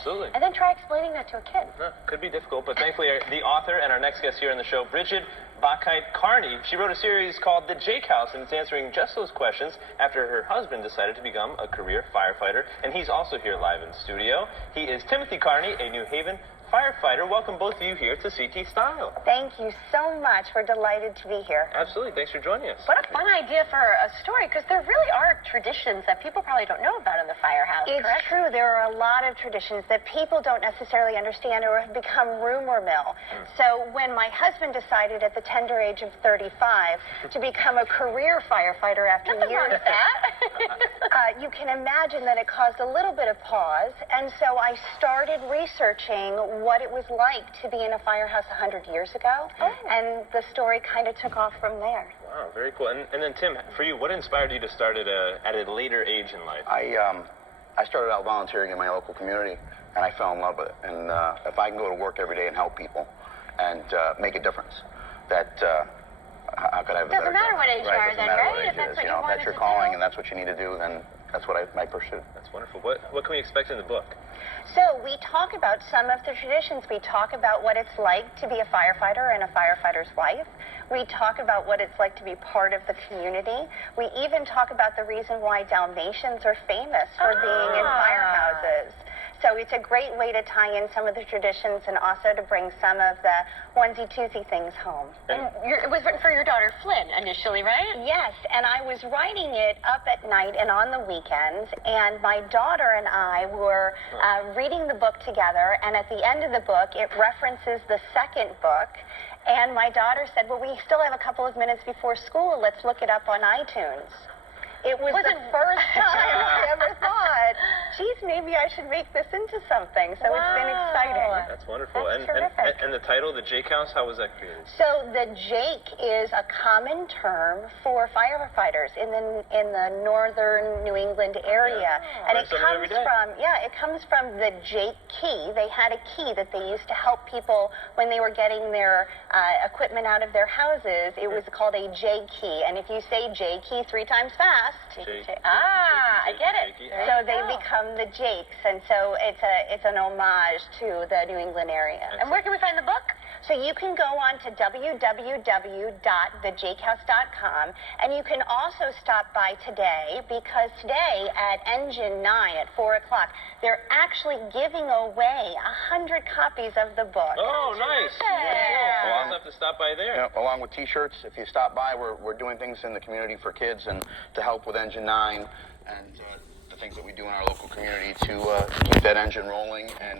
Absolutely. And then try explaining that to a kid. Could be difficult, but thankfully the author and our next guest here on the show, Bridget Bacchite-Carney, she wrote a series called The Jake House, and it's answering just those questions after her husband decided to become a career firefighter, and he's also here live in studio. He is Timothy Carney, a New Haven firefighter. Welcome both of you here to CT Style. Thank you so much. We're delighted to be here. Absolutely. Thanks for joining us. What a fun idea for a story, because there really are traditions that people probably don't know about in the firehouse, It's correct? true. There are a lot of traditions that people don't necessarily understand or have become rumor mill. So when my husband decided at the tender age of 35 to become a career firefighter after Nothing wrong years, with that. you can imagine that it caused a little bit of pause. And so I started researching what it was like to be in a firehouse 100 years ago. And the story kind of took off from there. Wow, very cool. And then, Tim, for you, what inspired you to start at a later age in life? I started out volunteering in my local community, and I fell in love with it. And if I can go to work every day and help people and make a difference, that how could I have a better Doesn't matter job? what age you are Doesn't then, matter right? what If age it that's is. what You know, you if that's your wanted to calling do. and that's what you need to do, then that's what I might pursue. That's wonderful. What can we expect in the book? So we talk about some of the traditions. We talk about what it's like to be a firefighter and a firefighter's wife. We talk about what it's like to be part of the community. We even talk about the reason why Dalmatians are famous for being in firehouses. So it's a great way to tie in some of the traditions and also to bring some of the onesie-twosie things home. And it was written for your daughter, Flynn, initially, right? Yes, and I was writing it up at night and on the weekends, and my daughter and I were reading the book together, and at the end of the book, it references the second book, and my daughter said, well, we still have a couple of minutes before school, let's look it up on iTunes. It was the first time I ever thought, geez, maybe I should make this into something. So it's been exciting. That's wonderful. That's and terrific. the title, The Jake House, how was that created? So the Jake is a common term for firefighters in the northern New England area. And Learn something every day. it comes from the Jake key. They had a key that they used to help people when they were getting their equipment out of their houses. It was called a J key. And if you say J key 3 times fast, I get it. so they become the Jakes, and so it's an homage to the New England area. And where can we find the book? So you can go on to www.thejakehouse.com, and you can also stop by today, because today at Engine 9 at 4 o'clock, they're actually giving away 100 copies of the book. Oh, nice. Well, I'll have to stop by there. You know, along with T-shirts, if you stop by, we're doing things in the community for kids and to help with Engine 9 and the things that we do in our local community to keep that engine rolling and